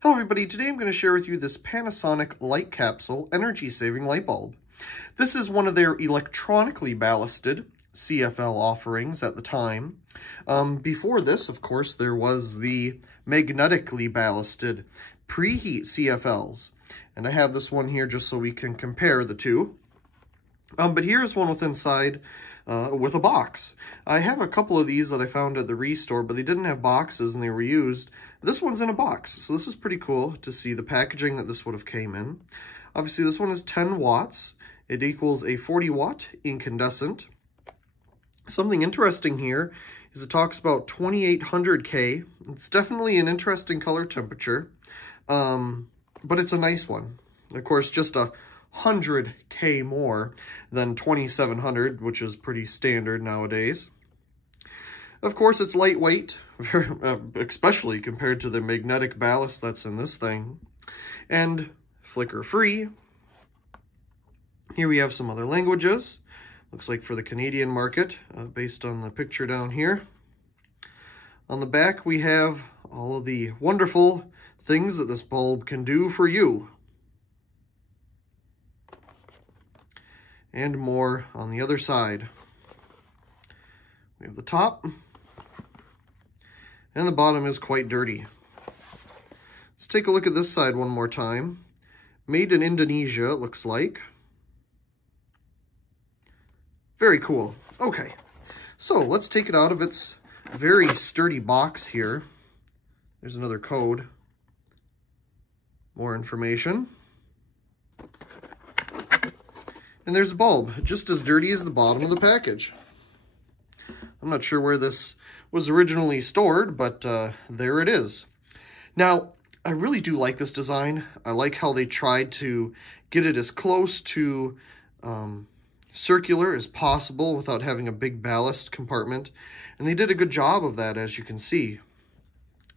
Hello everybody, today I'm going to share with you this Panasonic light capsule energy saving light bulb. This is one of their electronically ballasted CFL offerings at the time. Before this, of course, there was the magnetically ballasted preheat CFLs. And I have this one here just so we can compare the two. But here's one with inside with a box. I have a couple of these that I found at the Restore, but they didn't have boxes and they were used. This one's in a box, so this is pretty cool to see the packaging that this would have came in. Obviously, this one is 10 watts. It equals a 40-watt incandescent. Something interesting here is it talks about 2800K. It's definitely an interesting color temperature, but it's a nice one. Of course, just a 100K more than 2700, which is pretty standard nowadays. Of course, it's lightweight, especially compared to the magnetic ballast that's in this thing, and flicker-free. Here we have some other languages. Looks like for the Canadian market, based on the picture down here. On the back, we have all of the wonderful things that this bulb can do for you. And more on the other side. We have the top, and the bottom is quite dirty. Let's take a look at this side one more time. Made in Indonesia, it looks like. Very cool. Okay, so let's take it out of its very sturdy box here. There's another code. More information. And there's a bulb, just as dirty as the bottom of the package. I'm not sure where this was originally stored, but there it is. Now, I really do like this design. I like how they tried to get it as close to circular as possible without having a big ballast compartment. And they did a good job of that, as you can see.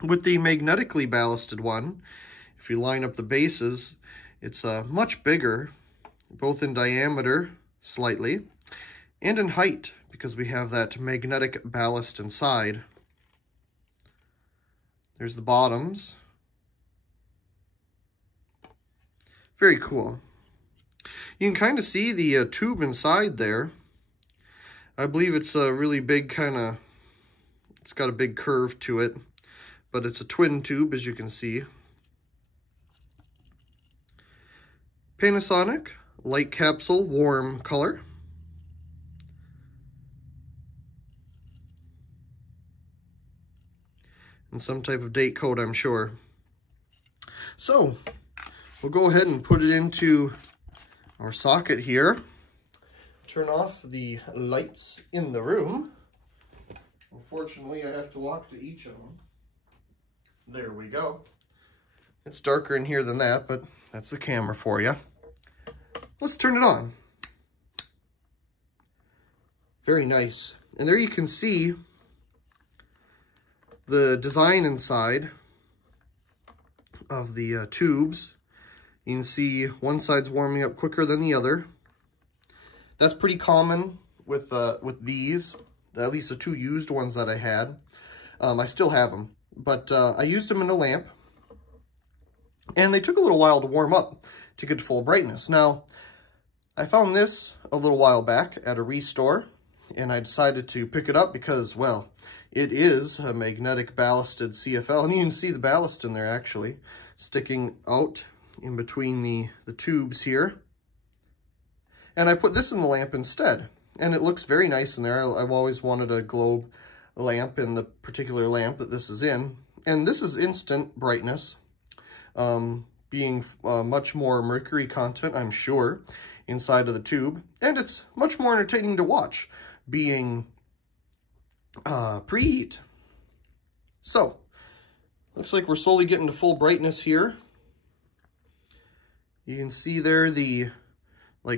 With the magnetically ballasted one, if you line up the bases, it's much bigger, both in diameter, slightly, and in height, because we have that magnetic ballast inside. There's the bottoms. Very cool. You can kind of see the tube inside there. I believe it's a really big it's got a big curve to it, but it's a twin tube, as you can see. Panasonic light capsule, warm color. And some type of date code, I'm sure. So, we'll go ahead and put it into our socket here. Turn off the lights in the room. Unfortunately, I have to walk to each of them. There we go. It's darker in here than that, but that's the camera for you. Let's turn it on. Very nice. And there you can see the design inside of the tubes. You can see one side's warming up quicker than the other. That's pretty common with these, at least the two used ones that I had. I still have them, but I used them in a lamp, and they took a little while to warm up to get to full brightness. Now, I found this a little while back at a Restore, and I decided to pick it up because, well, it is a magnetic ballasted CFL, and you can see the ballast in there actually sticking out in between the tubes here. And I put this in the lamp instead, and it looks very nice in there. I've always wanted a globe lamp in the particular lamp that this is in, and this is instant brightness, being much more mercury content, I'm sure, inside of the tube, and it's much more entertaining to watch, being preheat. So, looks like we're slowly getting to full brightness here. You can see there the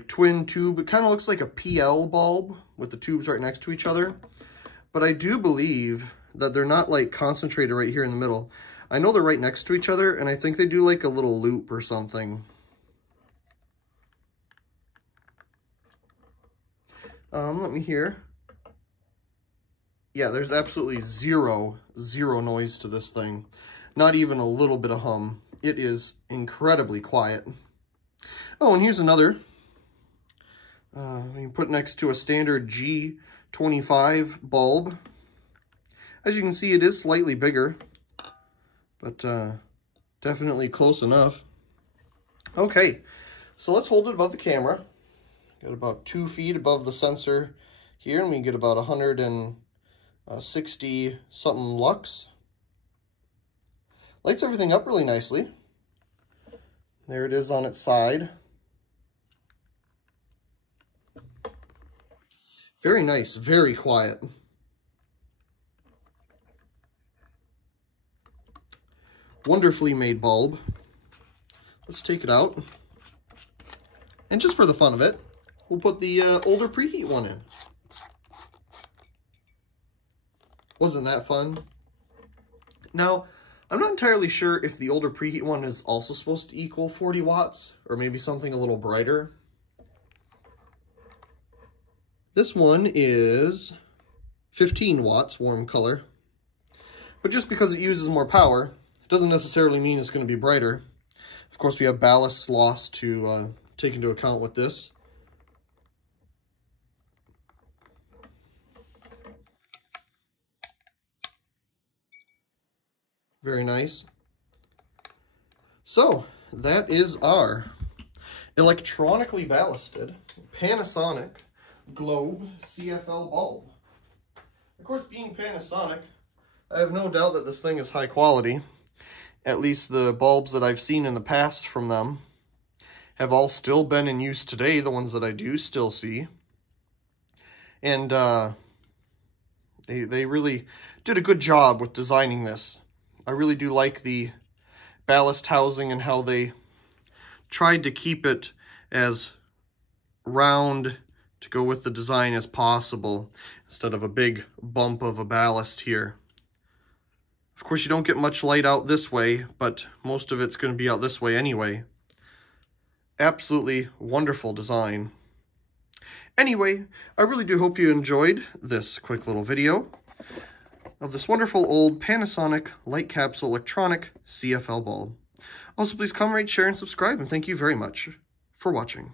twin tube. It kind of looks like a PL bulb with the tubes right next to each other, but I do believe that they're not concentrated right here in the middle. I know they're right next to each other, and I think they do a little loop or something. Let me hear. Yeah, there's absolutely zero noise to this thing. Not even a little bit of hum. it is incredibly quiet. Oh, and here's another. You put next to a standard G25 bulb. As you can see, it is slightly bigger, but definitely close enough. Okay, so let's hold it above the camera. Got about 2 feet above the sensor here, and we get about 160 something lux. Lights everything up really nicely. There it is on its side. Very nice, very quiet. Wonderfully made bulb. Let's take it out. And just for the fun of it, we'll put the older preheat one in. Wasn't that fun? Now, I'm not entirely sure if the older preheat one is also supposed to equal 40 watts, or maybe something a little brighter. This one is 15 watts, warm color. But just because it uses more power, it doesn't necessarily mean it's going to be brighter. Of course, we have ballast loss to take into account with this. Very nice. So, that is our electronically ballasted Panasonic Globe CFL bulb. Of course, being Panasonic, I have no doubt that this thing is high quality. At least the bulbs that I've seen in the past from them have all still been in use today, the ones that I do still see. And they really did a good job with designing this. I really do like the ballast housing and how they tried to keep it as round to go with the design as possible, instead of a big bump of a ballast here. Of course, you don't get much light out this way, but most of it's going to be out this way anyway. Absolutely wonderful design. Anyway, I really do hope you enjoyed this quick little video of this wonderful old Panasonic light capsule electronic CFL bulb. Also, please comment, rate, share, and subscribe, and thank you very much for watching.